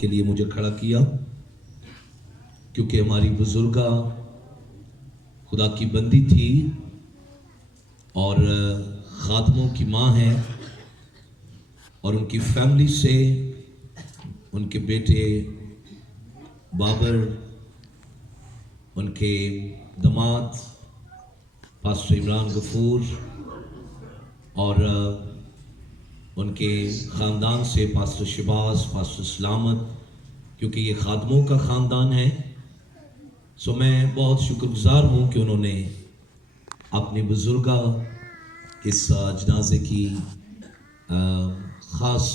کے لیے مجھے کھڑا کیا، کیونکہ ہماری بزرگہ خدا کی بندی تھی اور خادموں کی ماں ہے، اور ان کی فیملی سے ان کے بیٹے بابر، ان کے داماد پاسٹر عمران غفور اور ان کے خاندان سے پاسٹر شباز، پاسٹر سلامت، کیونکہ یہ خادموں کا خاندان ہے، سو میں بہت شکر گزار ہوں کہ انہوں نے اپنی بزرگہ اس جنازے کی خاص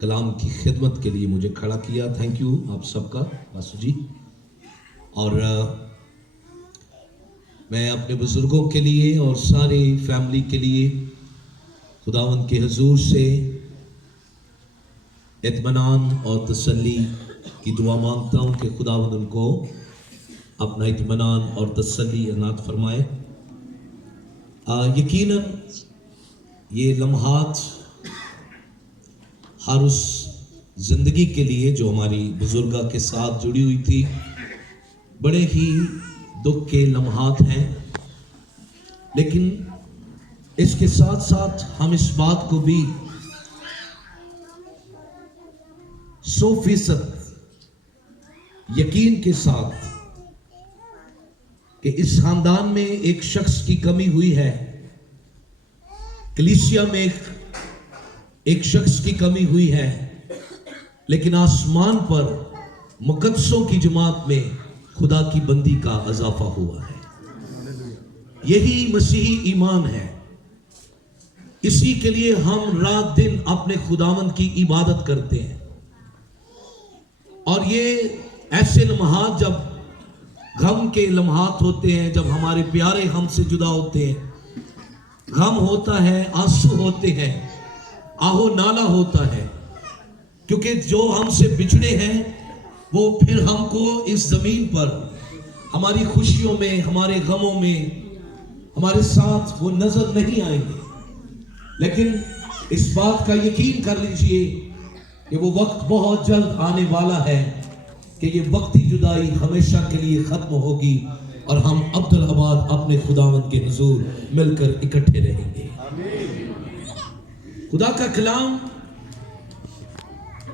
کلام کی خدمت کے لیے مجھے کھڑا کیا۔ تھینک یو آپ سب کا پاسٹر جی۔ اور میں اپنے بزرگوں کے لیے اور ساری فیملی کے لیے خداوند کے حضور سے اطمینان اور تسلی کی دعا مانگتا ہوں کہ خداوند ان کو اپنا اطمینان اور تسلی عنایت فرمائے۔ یقیناً یہ لمحات ہر اس زندگی کے لیے جو ہماری بزرگہ کے ساتھ جڑی ہوئی تھی بڑے ہی دکھ کے لمحات ہیں، لیکن اس کے ساتھ ساتھ ہم اس بات کو بھی 100% یقین کے ساتھ کہ اس خاندان میں ایک شخص کی کمی ہوئی ہے، کلیسیا میں ایک شخص کی کمی ہوئی ہے، لیکن آسمان پر مقدسوں کی جماعت میں خدا کی بندی کا اضافہ ہوا ہے۔ یہی مسیحی ایمان ہے، اسی کے لیے ہم رات دن اپنے خداوند کی عبادت کرتے ہیں، اور یہ ایسے لمحات جب غم کے لمحات ہوتے ہیں، جب ہمارے پیارے ہم سے جدا ہوتے ہیں، غم ہوتا ہے، آنسو ہوتے ہیں، آہو نالا ہوتا ہے، کیونکہ جو ہم سے بچھڑے ہیں وہ پھر ہم کو اس زمین پر ہماری خوشیوں میں، ہمارے غموں میں ہمارے ساتھ وہ نظر نہیں آئیں گے، لیکن اس بات کا یقین کر لیجئے کہ وہ وقت بہت جلد آنے والا ہے کہ یہ وقتی جدائی ہمیشہ کے لیے ختم ہوگی اور ہم عبدالآباد اپنے خداوند کے حضور مل کر اکٹھے رہیں گے۔ خدا کا کلام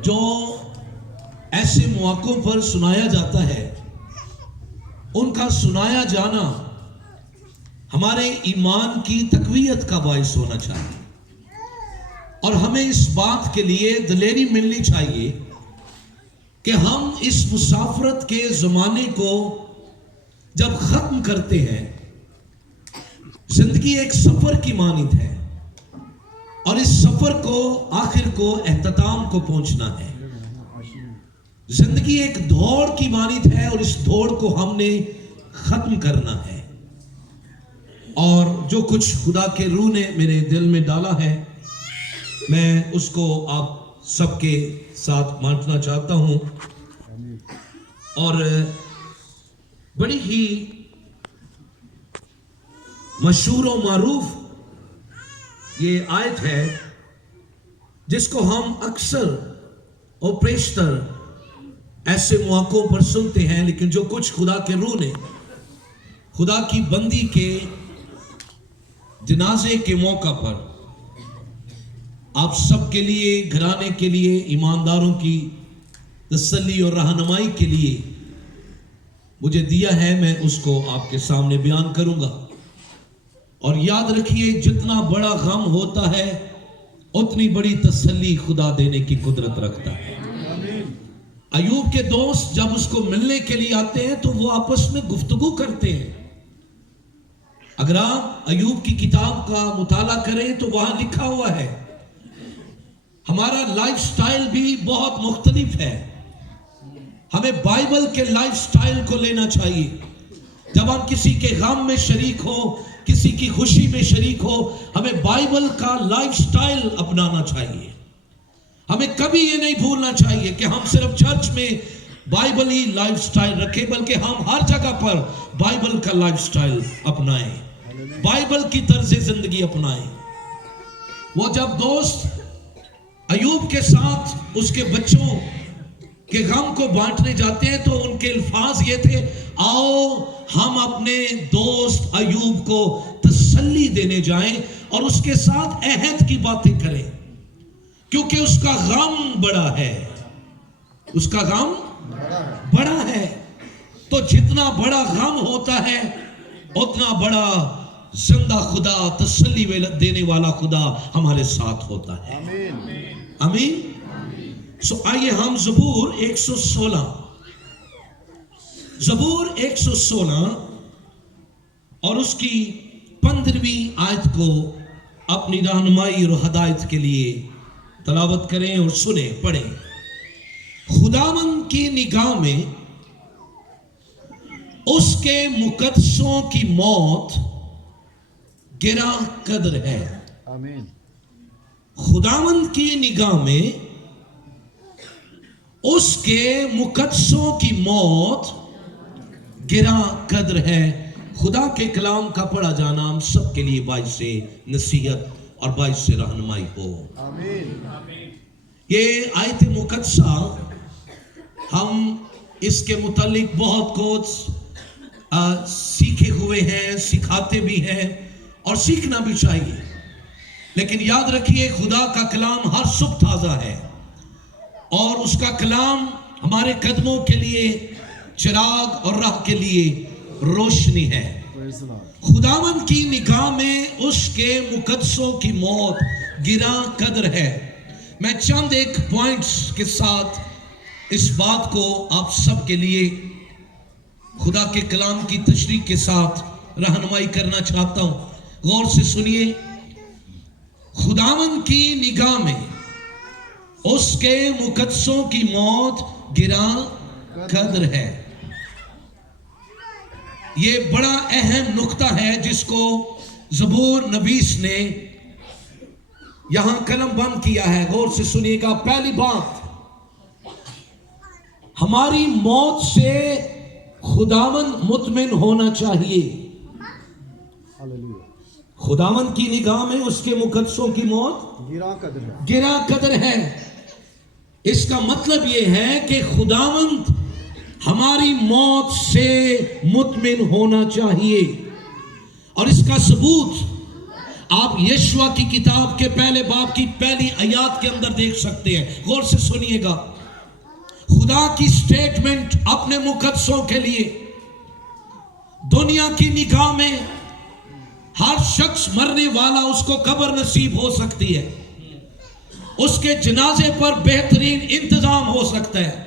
جو ایسے مواقعوں پر سنایا جاتا ہے، ان کا سنایا جانا ہمارے ایمان کی تقویت کا باعث ہونا چاہیے، اور ہمیں اس بات کے لیے دلیری ملنی چاہیے کہ ہم اس مسافرت کے زمانے کو جب ختم کرتے ہیں، زندگی ایک سفر کی مانند ہے، اور اس سفر کو آخر کو اختتام کو پہنچنا ہے۔ زندگی ایک دوڑ کی مانند ہے، اور اس دوڑ کو ہم نے ختم کرنا ہے، اور جو کچھ خدا کے روح نے میرے دل میں ڈالا ہے میں اس کو آپ سب کے ساتھ بانٹنا چاہتا ہوں۔ اور بڑی ہی مشہور و معروف یہ آیت ہے جس کو ہم اکثر اور بیشتر ایسے مواقعوں پر سنتے ہیں، لیکن جو کچھ خدا کے روح نے خدا کی بندی کے جنازے کے موقع پر آپ سب کے لیے، گھرانے کے لیے، ایمانداروں کی تسلی اور رہنمائی کے لیے مجھے دیا ہے، میں اس کو آپ کے سامنے بیان کروں گا۔ اور یاد رکھیے، جتنا بڑا غم ہوتا ہے اتنی بڑی تسلی خدا دینے کی قدرت رکھتا ہے۔ ایوب کے دوست جب اس کو ملنے کے لیے آتے ہیں تو وہ آپس میں گفتگو کرتے ہیں۔ اگر آپ ایوب کی کتاب کا مطالعہ کریں تو وہاں لکھا ہوا ہے ہمارا لائف سٹائل بھی بہت مختلف ہے، ہمیں بائبل کے لائف سٹائل کو لینا چاہیے۔ جب ہم کسی کے غم میں شریک ہو، کسی کی خوشی میں شریک ہو، ہمیں بائبل کا لائف سٹائل اپنانا چاہیے۔ ہمیں کبھی یہ نہیں بھولنا چاہیے کہ ہم صرف چرچ میں بائبل ہی لائف سٹائل رکھیں، بلکہ ہم ہر جگہ پر بائبل کا لائف سٹائل اپنائیں، بائبل کی طرز زندگی اپنائیں۔ وہ جب دوست ایوب کے ساتھ اس کے بچوں کے غم کو بانٹنے جاتے ہیں تو ان کے الفاظ یہ تھے، آؤ ہم اپنے دوست ایوب کو تسلی دینے جائیں اور اس کے ساتھ عہد کی باتیں کریں، کیونکہ اس کا غم بڑا ہے، اس کا غم بڑا ہے۔ تو جتنا بڑا غم ہوتا ہے اتنا بڑا زندہ خدا، تسلی دینے والا خدا ہمارے ساتھ ہوتا ہے۔ آمین۔ سو آئیے ہم زبور 116 اور اس کی 15ویں آیت کو اپنی رہنمائی اور ہدایت کے لیے تلاوت کریں اور سنیں، پڑھیں۔ خداوند کی نگاہ میں اس کے مقدسوں کی موت گراں قدر ہے۔ آمین۔ خداوند کی نگاہ میں اس کے مقدسوں کی موت گراں قدر ہے۔ خدا کے کلام کا پڑھا جانا ہم سب کے لیے باعث نصیحت اور باعث رہنمائی ہو۔ آمین۔ یہ آیت مقدسہ ہم اس کے متعلق بہت کچھ سیکھے ہوئے ہیں، سکھاتے بھی ہیں اور سیکھنا بھی چاہیے، لیکن یاد رکھیے خدا کا کلام ہر صبح تازہ ہے اور اس کا کلام ہمارے قدموں کے لیے چراغ اور راہ کے لیے روشنی ہے۔ خداوند کی نگاہ میں اس کے مقدسوں کی موت گراں قدر ہے۔ میں چند ایک پوائنٹس کے ساتھ اس بات کو آپ سب کے لیے خدا کے کلام کی تشریح کے ساتھ رہنمائی کرنا چاہتا ہوں، غور سے سنیے۔ خداوند کی نگاہ میں اس کے مقدسوں کی موت گراں قدر ہے۔ یہ بڑا اہم نقطہ ہے جس کو زبور نویس نے یہاں قلم بند کیا ہے، غور سے سنیے گا۔ پہلی بات، ہماری موت سے خداوند مطمئن ہونا چاہیے۔ خداوند کی نگاہ میں اس کے مقدسوں کی موت گراں قدر ہے۔ اس کا مطلب یہ ہے کہ خداوند ہماری موت سے مطمئن ہونا چاہیے، اور اس کا ثبوت آپ یشوع کی کتاب کے پہلے باب کی پہلی آیات کے اندر دیکھ سکتے ہیں۔ غور سے سنیے گا، خدا کی سٹیٹمنٹ اپنے مقدسوں کے لیے، دنیا کی نگاہ میں ہر شخص مرنے والا اس کو قبر نصیب ہو سکتی ہے، اس کے جنازے پر بہترین انتظام ہو سکتا ہے،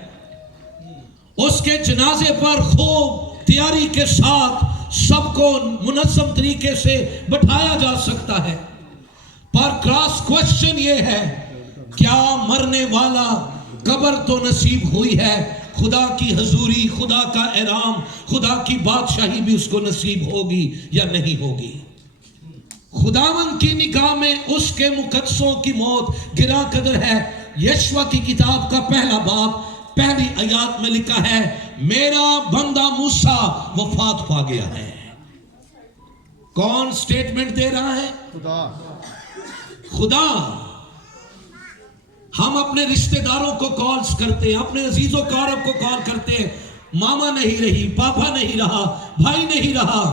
اس کے جنازے پر خوب تیاری کے ساتھ سب کو منظم طریقے سے بٹھایا جا سکتا ہے، پر کراس کوشچن یہ ہے، کیا مرنے والا قبر تو نصیب ہوئی ہے، خدا کی حضوری، خدا کا احرام، خدا کی بادشاہی بھی اس کو نصیب ہوگی یا نہیں ہوگی؟ خداوند کی نگاہ میں اس کے مقدسوں کی موت گراں قدر ہے۔ یشوع کی کتاب کا پہلا باب پہلی آیات میں لکھا ہے، میرا بندہ موسیٰ وفات پا گیا ہے۔ کون سٹیٹمنٹ دے رہا ہے؟ خدا۔ ہم اپنے رشتہ داروں کو کالز کرتے ہیں، اپنے عزیز و اقارب کو کال کرتے ہیں، ماما نہیں رہی، پاپا نہیں رہا، بھائی نہیں رہا،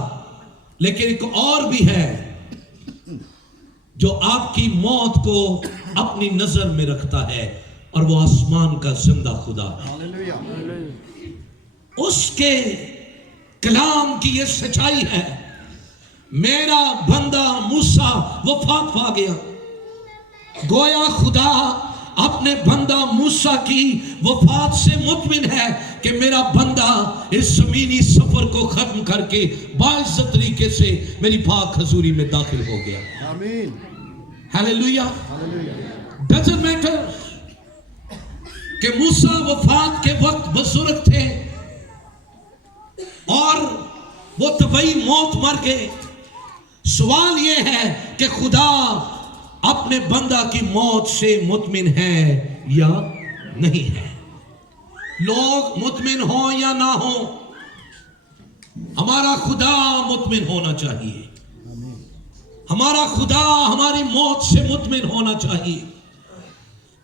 لیکن ایک اور بھی ہے جو آپ کی موت کو اپنی نظر میں رکھتا ہے، اور وہ آسمان کا زندہ خدا ہے۔ اس کے کلام کی یہ سچائی ہے، میرا بندہ موسیٰ وفات پا گیا۔ گویا خدا اپنے بندہ موسیٰ کی وفات سے مطمئن ہے کہ میرا بندہ اس زمینی سفر کو ختم کر کے باعزت طریقے سے میری پاک حضوری میں داخل ہو گیا۔ آمین۔ ہیلیلویا۔ ڈزنٹ میٹر کہ موسیٰ وفات کے وقت بزرگ تھے اور وہ طبعی موت مر گئے، سوال یہ ہے کہ خدا اپنے بندہ کی موت سے مطمئن ہے یا نہیں ہے؟ لوگ مطمئن ہوں یا نہ ہوں، ہمارا خدا مطمئن ہونا چاہیے، ہمارا خدا ہماری موت سے مطمئن ہونا چاہیے،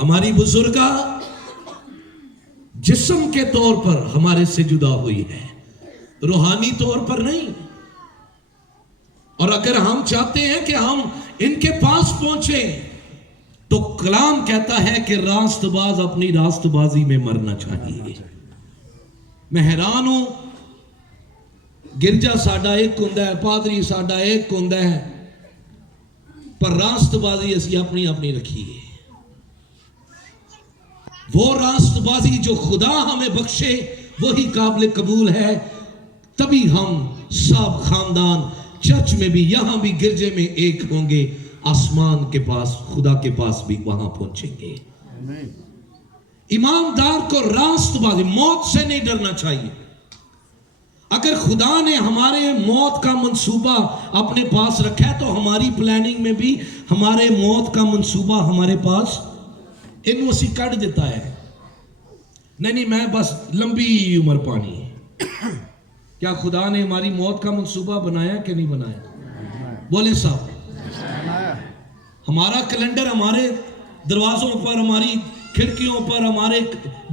ہماری بزرگا جسم کے طور پر ہمارے سے جدا ہوئی ہے، روحانی طور پر نہیں. اور اگر ہم چاہتے ہیں کہ ہم ان کے پاس پہنچیں تو کلام کہتا ہے کہ راست باز اپنی راست بازی میں مرنا چاہیے. میں حیران ہوں، گرجا ساڈا ایک ہوندا ہے، پادری ساڈا ایک ہوندا ہے، پر راست بازی اسی اپنی اپنی رکھی ہے. وہ راست بازی جو خدا ہمیں بخشے وہی قابل قبول ہے، تبھی ہم سب خاندان چرچ میں بھی، یہاں بھی، گرجے میں ایک ہوں گے، آسمان کے پاس، خدا کے پاس بھی وہاں پہنچیں گے. ایماندار کو راست بازی، موت سے نہیں ڈرنا چاہیے. اگر خدا نے ہمارے موت کا منصوبہ اپنے پاس رکھا ہے تو ہماری پلاننگ میں بھی ہمارے موت کا منصوبہ ہمارے پاس انو اسی کٹ دیتا ہے. نہیں میں بس لمبی عمر پانی ہے. کیا خدا نے ہماری موت کا منصوبہ بنایا کہ نہیں بنایا؟ بولے صاحب. ہمارا کیلنڈر ہمارے دروازوں پر، ہماری کھڑکیوں پر، ہمارے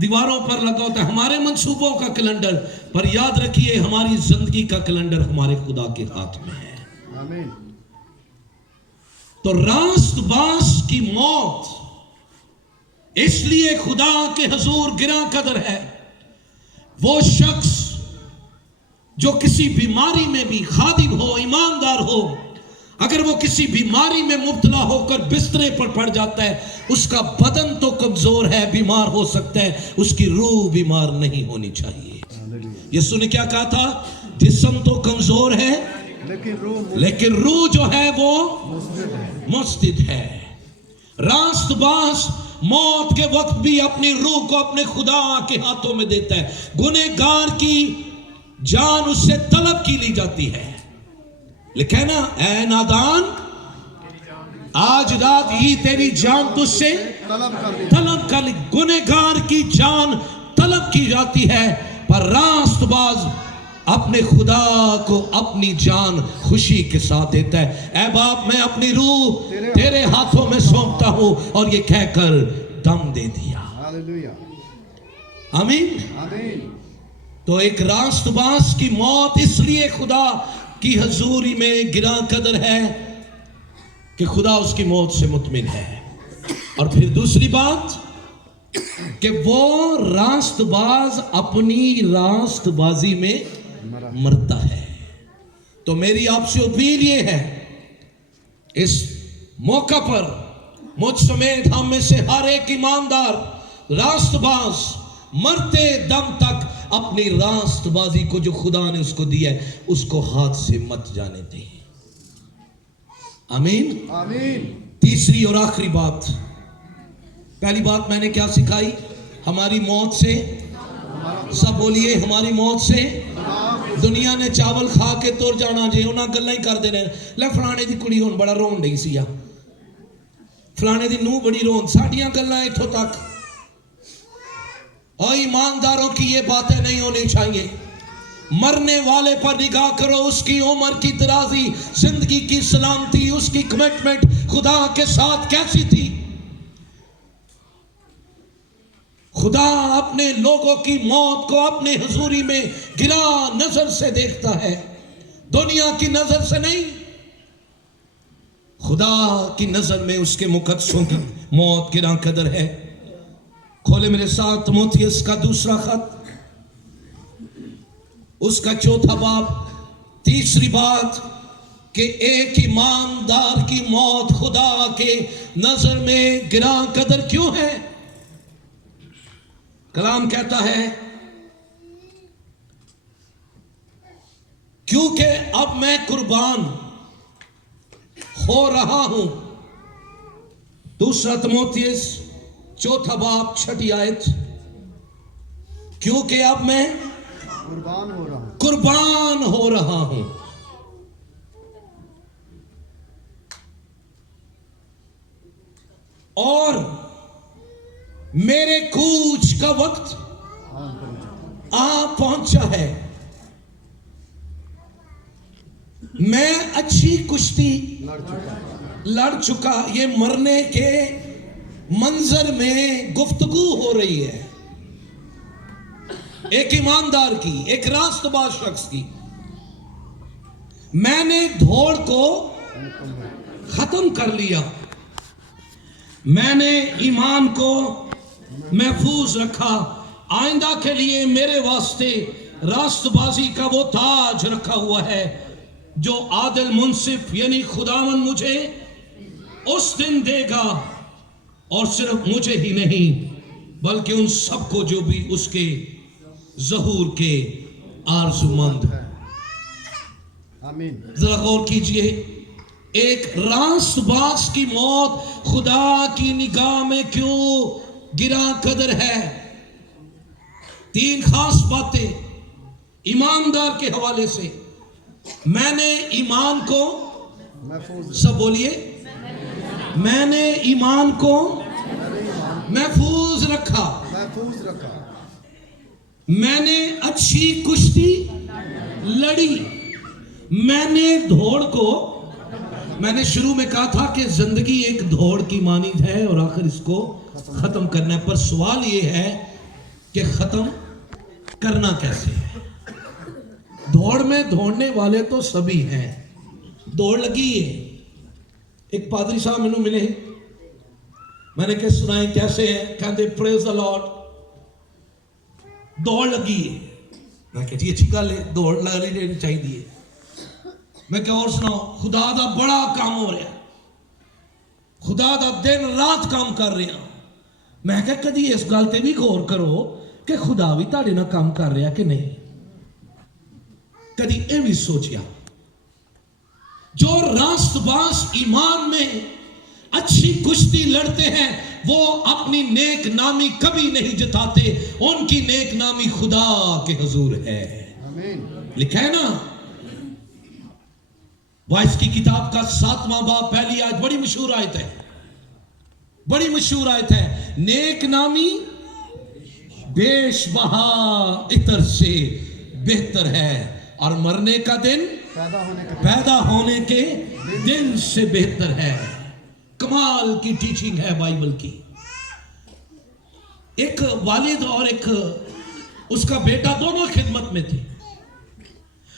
دیواروں پر لگا ہوتا ہے، ہمارے منصوبوں کا کیلنڈر. پر یاد رکھیے ہماری زندگی کا کیلنڈر ہمارے خدا کے ہاتھ میں ہے. آمین. تو راست باز کی موت اس لیے خدا کے حضور گراں قدر ہے. وہ شخص جو کسی بیماری میں بھی خادم ہو، ایماندار ہو، اگر وہ کسی بیماری میں مبتلا ہو کر بسترے پر پڑ جاتا ہے، اس کا بدن تو کمزور ہے، بیمار ہو سکتا ہے، اس کی روح بیمار نہیں ہونی چاہیے. یسوع نے کیا کہا تھا؟ جسم تو کمزور ہے لیکن روح جو ہے وہ مستعد ہے. راست باز موت کے وقت بھی اپنی روح کو اپنے خدا کے ہاتھوں میں دیتا ہے. گنہگار کی جان اس سے طلب کی لی جاتی ہے. لکھے نا، اے نادان آج رات ہی تیری جان تجھ سے طلب کر لی. گنہگار کی جان طلب کی جاتی ہے، پر راست باز اپنے خدا کو اپنی جان خوشی کے ساتھ دیتا ہے. اے باپ میں اپنی روح تیرے ہاتھوں میں سونپتا ہوں، اور یہ کہہ کر دم دے دیا. آمین. تو ایک راست باز کی موت اس لیے خدا کی حضوری میں گراں قدر ہے کہ خدا اس کی موت سے مطمئن ہے. اور پھر دوسری بات کہ وہ راست باز اپنی راست بازی میں مرتا ہے. تو میری آپ سے اپیل یہ ہے، اس موقع پر مجھ سمیت ہم میں سے ہر ایک ایماندار راست باز مرتے دم تک اپنی راست بازی کو جو خدا نے اس کو دیا ہے اس کو ہاتھ سے مت جانے دیں. آمین. تیسری اور آخری بات، پہلی بات میں نے کیا سکھائی؟ ہماری موت سے، سب بولیے ہماری موت سے. دنیا نے چاول کھا کے تور جانا جے، انہاں گلاں ہی کر دینے. لے فلانے دی کڑی ہن بڑا رون ڈئی سی، فلانے دی نو بڑی رون، ساڈیاں گلاں ایتھوں تک. اور ایمانداروں کی یہ باتیں نہیں ہونی چاہیے. مرنے والے پر نگاہ کرو، اس کی عمر کی درازی، زندگی کی سلامتی، اس کی کمٹمنٹ خدا کے ساتھ کیسی تھی. خدا اپنے لوگوں کی موت کو اپنے حضوری میں گراں نظر سے دیکھتا ہے، دنیا کی نظر سے نہیں. خدا کی نظر میں اس کے مقدسوں کی موت گراں قدر ہے. کھولے میرے ساتھ تموتھیوس کا دوسرا خط، اس کا چوتھا باب. تیسری بات کہ ایک ایماندار کی موت خدا کے نظر میں گراں قدر کیوں ہے؟ کلام کہتا ہے کیونکہ اب میں قربان ہو رہا ہوں. دوسرا تموتھیوس چوتھا باب چھٹی آیت. کیونکہ اب میں قربان ہو رہا ہوں. اور میرے کوچ کا وقت آ پہنچا ہے. میں اچھی کشتی لڑ چکا. یہ مرنے کے منظر میں گفتگو ہو رہی ہے ایک ایماندار کی، ایک راست باز شخص کی. میں نے دوڑ کو ختم کر لیا، میں نے ایمان کو محفوظ رکھا، آئندہ کے لیے میرے واسطے راست بازی کا وہ تاج رکھا ہوا ہے جو عادل منصف یعنی خداوند مجھے اس دن دے گا، اور صرف مجھے ہی نہیں بلکہ ان سب کو جو بھی اس کے ظہور کے آرزومند. آمین. ذرا غور کیجئے، ایک راست باز کی موت خدا کی نگاہ میں کیوں گراں قدر ہے؟ 3 خاص باتیں ایماندار کے حوالے سے. میں نے ایمان کو محفوظ سب بولیے، میں نے ایمان کو محفوظ رکھا، محفوظ رکھا. میں نے اچھی کشتی لڑی، میں نے دوڑ کو، میں نے شروع میں کہا تھا کہ زندگی ایک دوڑ کی مانند ہے اور آخر اس کو ختم کرنا ہے، پر سوال یہ ہے کہ ختم کرنا کیسے ہے؟ دوڑ میں دوڑنے والے تو سبھی ہیں، دوڑ لگی ہے. ایک پادری صاحب مینوں ملے، میں نے کہ سنائیں کیسے ہیں؟ کہتے پریز دی لارڈ، دوڑ لگی ہے. میں کہ جی اچھی گل ہے، دوڑ لگنی چاہیے. میں کہ اور سناؤ؟ خدا دا بڑا کام ہو رہا، خدا دا دن رات کام کر رہا. میں کہ کدی اس گل تے بھی غور کرو کہ خدا بھی تہاڈے نال کام کر رہا کہ نہیں؟ کدی یہ بھی سوچیا؟ جو راست باز ایمان میں اچھی کشتی لڑتے ہیں وہ اپنی نیک نامی کبھی نہیں جتاتے، ان کی نیک نامی خدا کے حضور ہے. آمین. لکھا ہے نا وائس کی کتاب کا 7واں باب پہلی آیت، بڑی مشہور آیت ہے، بڑی مشہور آیت ہے. نیک نامی بیش بہا عطر سے بہتر ہے، اور مرنے کا دن پیدا ہونے کے دن سے بہتر ہے. کمال کی ٹیچنگ ہے بائبل کی. ایک والد اور ایک اس کا بیٹا دونوں خدمت میں تھے.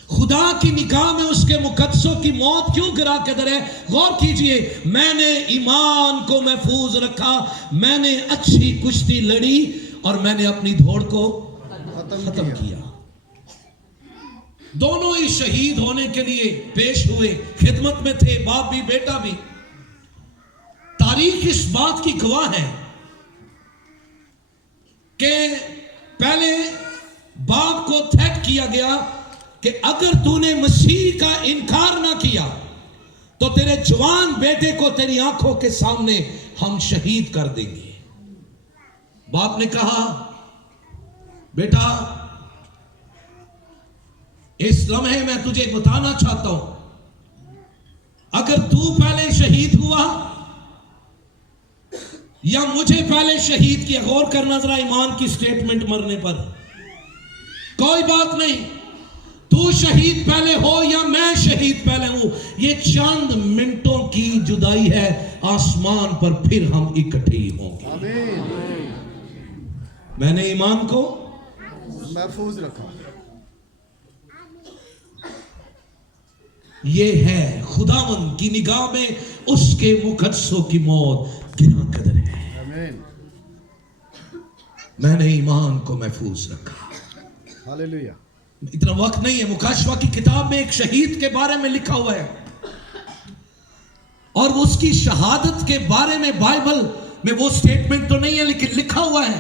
خدا کی نگاہ میں اس کے مقدسوں کی موت کیوں گراں قدر ہے؟ غور کیجئے. میں نے ایمان کو محفوظ رکھا، میں نے اچھی کشتی لڑی، اور میں نے اپنی دوڑ کو ختم کیا. دونوں ہی شہید ہونے کے لیے پیش ہوئے، خدمت میں تھے، باپ بھی بیٹا بھی. تاریخ اس بات کی گواہ ہے کہ پہلے باپ کو تھریٹ کیا گیا کہ اگر تو نے مسیح کا انکار نہ کیا تو تیرے جوان بیٹے کو تیری آنکھوں کے سامنے ہم شہید کر دیں گے. باپ نے کہا بیٹا اس لمحے میں تجھے بتانا چاہتا ہوں، اگر تو پہلے شہید ہوا یا مجھے پہلے شہید کیا، غور کرنا ذرا ایمان کی سٹیٹمنٹ مرنے پر، کوئی بات نہیں، تو شہید پہلے ہو یا میں شہید پہلے ہوں، یہ چند منٹوں کی جدائی ہے، آسمان پر پھر ہم اکٹھے ہی ہوں گے. آمین. میں نے ایمان کو محفوظ رکھا. یہ ہے خداوند کی نگاہ میں اس کے مقدسوں کی موت گراں قدر ہے. آمین. میں نے ایمان کو محفوظ رکھا. ہاللیلویہ. اتنا وقت نہیں ہے. مکاشفہ کی کتاب میں ایک شہید کے بارے میں لکھا ہوا ہے، اور اس کی شہادت کے بارے میں بائبل میں وہ سٹیٹمنٹ تو نہیں ہے لیکن لکھا ہوا ہے.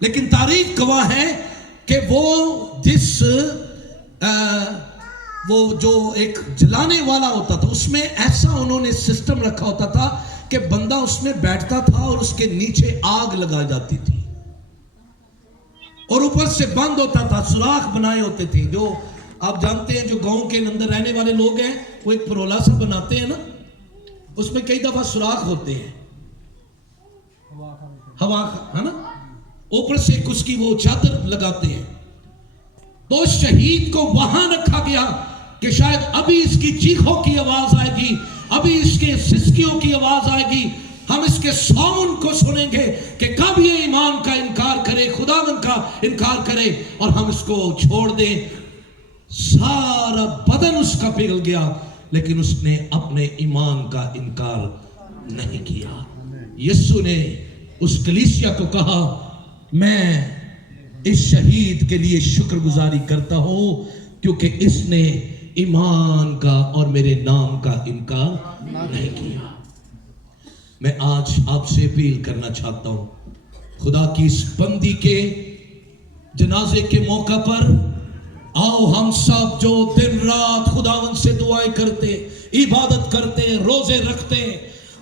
لیکن تاریخ گواہ ہے کہ وہ جو ایک جلانے والا ہوتا تھا، اس میں ایسا انہوں نے سسٹم رکھا ہوتا تھا کہ بندہ اس میں بیٹھتا تھا اور اس کے نیچے آگ لگا جاتی تھی، اور اوپر سے بند ہوتا تھا، سوراخ بنائے ہوتے تھے. جو آپ جانتے ہیں جو گاؤں کے اندر رہنے والے لوگ ہیں وہ ایک پرولا سا بناتے ہیں نا، اس میں کئی دفعہ سوراخ ہوتے ہیں، ہوا ہے نا، اوپر سے اس کی وہ چادر لگاتے ہیں. تو اس شہید کو وہاں رکھا گیا کہ شاید ابھی اس کی چیخوں کی آواز آئے گی، ابھی اس کے سسکیوں کی آواز آئے گی، ہم اس کے ساؤنڈ کو سنیں گے کہ کب یہ ایمان کا انکار کرے, خداوند کا انکار کرے, اور ہم اس کو چھوڑ دیں. سارا بدن اس کا پگھل گیا لیکن اس نے اپنے ایمان کا انکار نہیں کیا. یسوع نے اس کلیسیا کو کہا, میں اس شہید کے لیے شکر گزاری کرتا ہوں کیونکہ اس نے ایمان کا اور میرے نام کا انکار نہیں کیا. میں آج آپ سے اپیل کرنا چاہتا ہوں, خدا کی اس بندی کے جنازے کے موقع پر آؤ ہم سب جو دن رات خداوند سے دعائیں کرتے, عبادت کرتے, روزے رکھتے,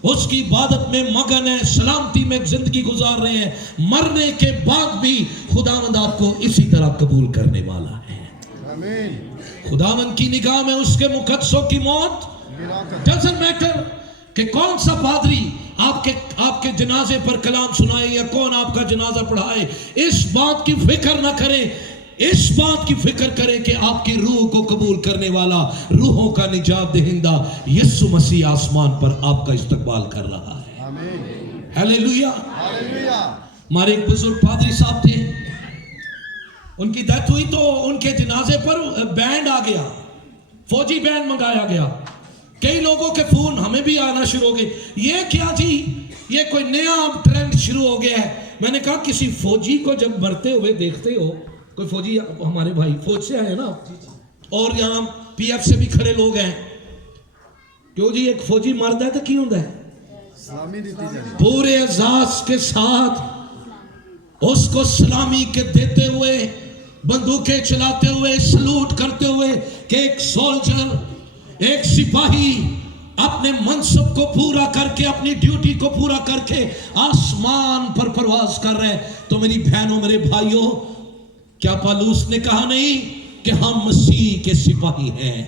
اس کی عبادت میں مگن ہے, سلامتی میں زندگی گزار رہے ہیں, مرنے کے بعد بھی خداوند آپ کو اسی طرح قبول کرنے والا ہے. آمین. خداوند کی نگاہ میں اس کے مقدسوں کی موت ڈزنٹ میٹر کہ کون سا پادری آپ کے جنازے پر کلام سنائے یا کون آپ کا جنازہ پڑھائے. اس بات کی فکر نہ کریں, اس بات کی فکر کریں کہ آپ کی روح کو قبول کرنے والا, روحوں کا نجات دہندہ یسوع مسیح آسمان پر آپ کا استقبال کر رہا ہے. آمین. ہیلیلویا. ہاللویا. ہمارے ایک بزرگ پادری صاحب تھے, ان کی ڈیتھ ہوئی تو ان کے جنازے پر بینڈ آ گیا, فوجی بینڈ منگایا گیا. کئی لوگوں کے فون ہمیں بھی آنا شروع ہو گئے, یہ کیا جی, یہ کوئی نیا ٹرینڈ شروع ہو گیا ہے. میں نے کہا کسی فوجی کو جب مرتے ہوئے دیکھتے ہو, کوئی فوجی, ہمارے بھائی فوج سے آئے نا, اور یہاں پی ایف سے بھی کھڑے لوگ ہیں, کیوں جی ایک فوجی مرد ہے تو کی ہوتا ہے سلامی دیتی جائے, پورے اعزاز کے ساتھ اس کو سلامی کے دیتے ہوئے, بندوقیں چلاتے ہوئے, سلوٹ کرتے ہوئے کہ ایک سولجر, ایک سپاہی اپنے منصب کو پورا کر کے, اپنی ڈیوٹی کو پورا کر کے آسمان پر پرواز کر رہے. تو میری بہنوں, میرے بھائیوں, کیا پالوس نے کہا نہیں کہ ہم مسیح کے سپاہی ہیں؟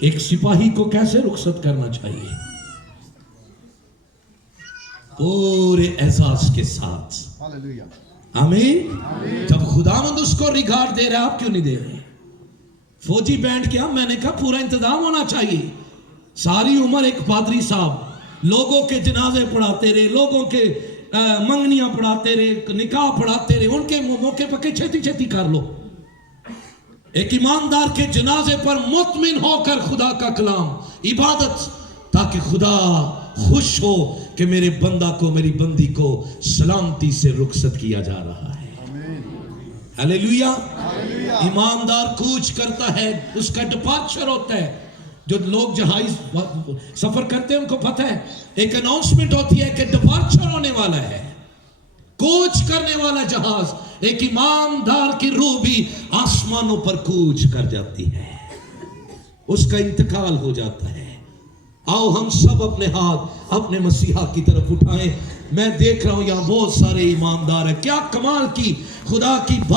ایک سپاہی کو کیسے رخصت کرنا چاہیے؟ پورے اعزاز کے ساتھ. ہاللویا. آمین. جب خداوند اس کو ریگارڈ دے رہا, آپ کیوں نہیں دے رہے؟ فوجی بینڈ کیا, میں نے کہا پورا انتظام ہونا چاہیے. ساری عمر ایک پادری صاحب لوگوں کے جنازے پڑھاتے رہے, لوگوں کے منگنیاں پڑھاتے رہے, نکاح پڑھاتے رہے, ان کے موقع پر کہ چھتی چھتی کر لو. ایک ایماندار کے جنازے پر مطمئن ہو کر خدا کا کلام, عبادت, تاکہ خدا خوش ہو کہ میرے بندہ کو, میری بندی کو سلامتی سے رخصت کیا جا رہا ہے. ہیلیلویا. ایماندار کوچ کرتا ہے, اس کا ڈپارچر ہوتا ہے. جو لوگ جہاز سفر کرتے ہیں ان کو پتہ ہے, ایک اناؤنسمنٹ ہوتی ہے کہ ڈپارچر ہونے والا ہے, کوچ کرنے والا جہاز. ایک ایماندار کی روح بھی آسمانوں پر کوچ کر جاتی ہے, اس کا انتقال ہو جاتا ہے. آؤ ہم سب اپنے ہاتھ اپنے مسیحا کی طرف اٹھائیں. میں دیکھ رہا ہوں یہاں بہت سارے ایماندار ہیں. کیا کمال کی خدا کی